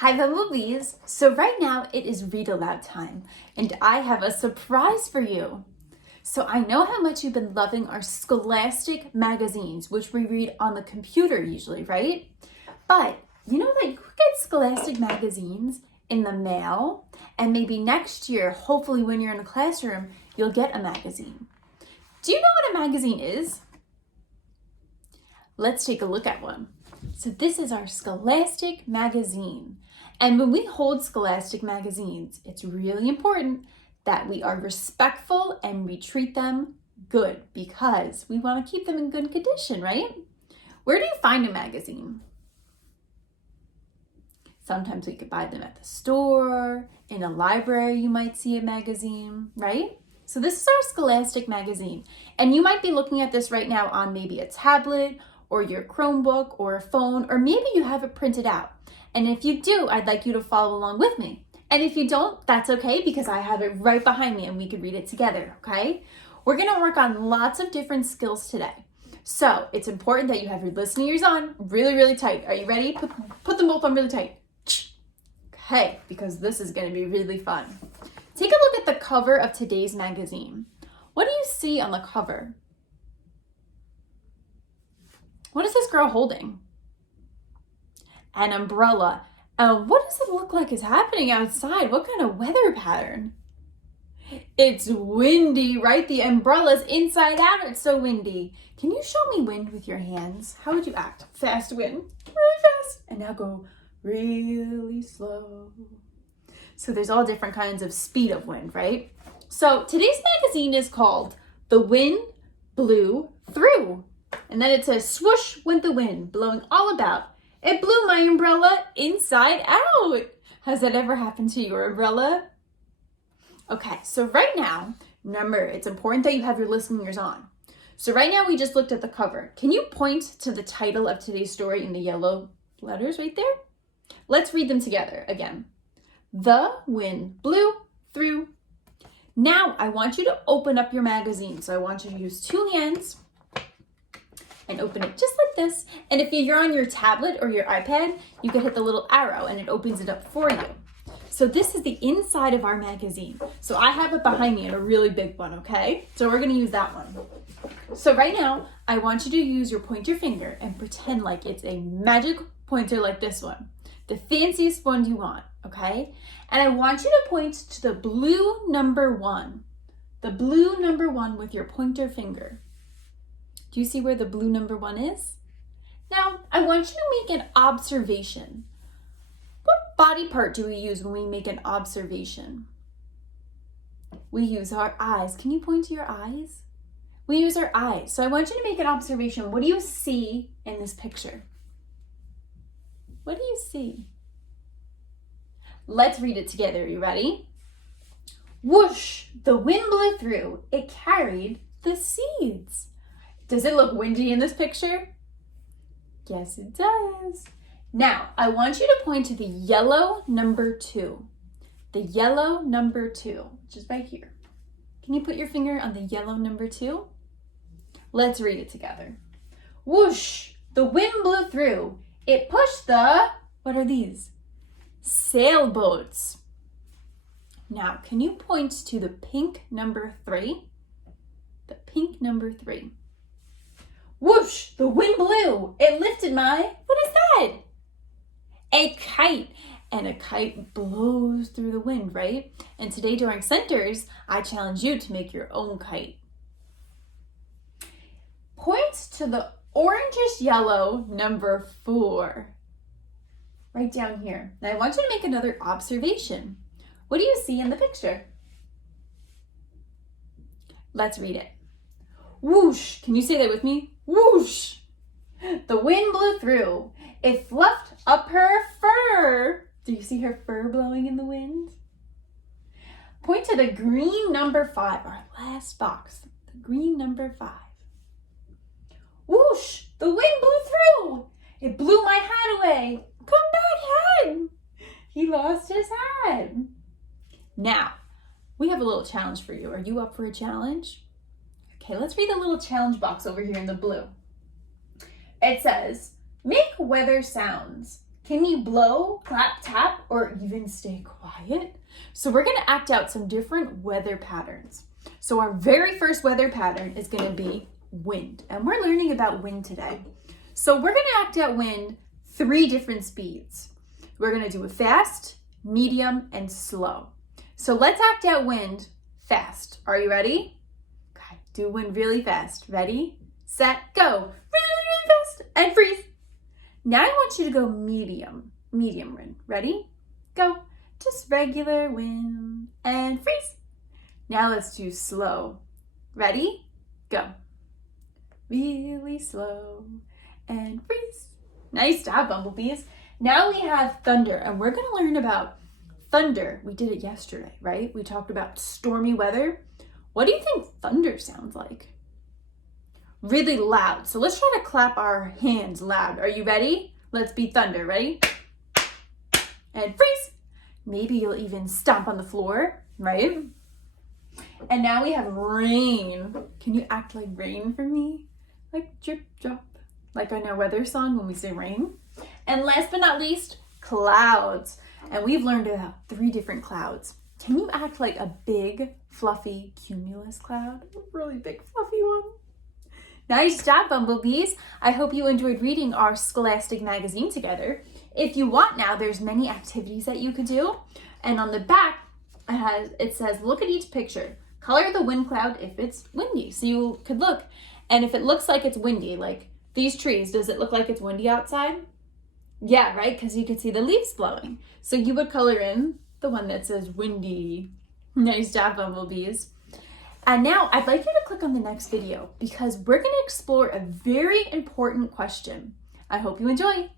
Hi Bumblebees! So right now it is read aloud time and I have a surprise for you. So I know how much you've been loving our Scholastic magazines, which we read on the computer usually, right? But you know that you could get Scholastic magazines in the mail, and maybe next year, hopefully when you're in a classroom, you'll get a magazine. Do you know what a magazine is? Let's take a look at one. So this is our Scholastic magazine. And when we hold Scholastic magazines, it's really important that we are respectful and we treat them good because we want to keep them in good condition, right? Where do you find a magazine? Sometimes we could buy them at the store, in a library you might see a magazine, right? So this is our Scholastic magazine. And you might be looking at this right now on maybe a tablet or your Chromebook or a phone, or maybe you have it printed out. And if you do, I'd like you to follow along with me. And if you don't, that's okay because I have it right behind me and we can read it together, okay? We're gonna work on lots of different skills today. So it's important that you have your listening ears on really, really tight. Are you ready? Put them both on really tight. Okay, because this is gonna be really fun. Take a look at the cover of today's magazine. What do you see on the cover? What is this girl holding? An umbrella. What does it look like is happening outside? What kind of weather pattern? It's windy, right? The umbrella's inside out. It's so windy. Can you show me wind with your hands? How would you act? Fast wind, really fast. And now go really slow. So there's all different kinds of speed of wind, right? So today's magazine is called The Wind Blew Through. And then it says, swoosh went the wind, blowing all about. It blew my umbrella inside out. Has that ever happened to your umbrella? Okay, so right now, remember, it's important that you have your listening ears on. So right now we just looked at the cover. Can you point to the title of today's story in the yellow letters right there? Let's read them together again. The wind blew through. Now I want you to open up your magazine. So I want you to use two hands and open it just like this. And if you're on your tablet or your iPad, you can hit the little arrow and it opens it up for you. So this is the inside of our magazine. So I have it behind me in a really big one, okay? So we're gonna use that one. So right now, I want you to use your pointer finger and pretend like it's a magic pointer like this one. The fanciest one you want, okay? And I want you to point to the blue number 1. The blue number 1 with your pointer finger. Do you see where the blue number 1 is? Now, I want you to make an observation. What body part do we use when we make an observation? We use our eyes. Can you point to your eyes? We use our eyes. So I want you to make an observation. What do you see in this picture? What do you see? Let's read it together. Are you ready? Whoosh, the wind blew through. It carried the seeds. Does it look windy in this picture? Yes, it does. Now, I want you to point to the yellow number 2. The yellow number 2, which is right here. Can you put your finger on the yellow number 2? Let's read it together. Whoosh, the wind blew through. It pushed the, what are these? Sailboats. Now, can you point to the pink number 3? The pink number 3. Whoosh, the wind blew. It lifted my, what is that? A kite. And a kite blows through the wind, right? And today during Centers, I challenge you to make your own kite. Point to the orangish yellow number 4. Right down here. Now I want you to make another observation. What do you see in the picture? Let's read it. Whoosh, can you say that with me? Whoosh, the wind blew through. It fluffed up her fur. Do you see her fur blowing in the wind? Point to the green number 5, our last box, the green number 5. Whoosh, the wind blew through. It blew my hat away. Come back, hat. He lost his hat. Now, we have a little challenge for you. Are you up for a challenge? Okay, let's read the little challenge box over here in the blue. It says, make weather sounds. Can you blow, clap, tap, or even stay quiet? So we're gonna act out some different weather patterns. So our very first weather pattern is gonna be wind, and we're learning about wind today. So we're gonna act out wind 3 different speeds. We're gonna do it fast, medium, and slow. So let's act out wind fast. Are you ready? Okay, do wind really fast. Ready, set, go. Really, really fast, and freeze. Now I want you to go medium wind. Ready, go. Just regular wind, and freeze. Now let's do slow. Ready, go. Really slow, and freeze. Nice job, bumblebees. Now we have thunder, and we're gonna learn about thunder. We did it yesterday, right? We talked about stormy weather. What do you think thunder sounds like? Really loud. So let's try to clap our hands loud. Are you ready? Let's be thunder. Ready? And freeze. Maybe you'll even stomp on the floor, right? And now we have rain. Can you act like rain for me? Like drip, drop. Like on our weather song when we say rain. And last but not least, clouds. And we've learned about 3 different clouds. Can you act like a big, fluffy cumulus cloud? A really big, fluffy one. Nice job, bumblebees. I hope you enjoyed reading our Scholastic magazine together. If you want now, there's many activities that you could do. And on the back, it says, look at each picture. Color the wind cloud if it's windy. So you could look. And if it looks like it's windy, like these trees, does it look like it's windy outside? Yeah, right? Because you could see the leaves blowing. So you would color in the one that says windy. Nice job, bumblebees. And now I'd like you to click on the next video because we're going to explore a very important question. I hope you enjoy.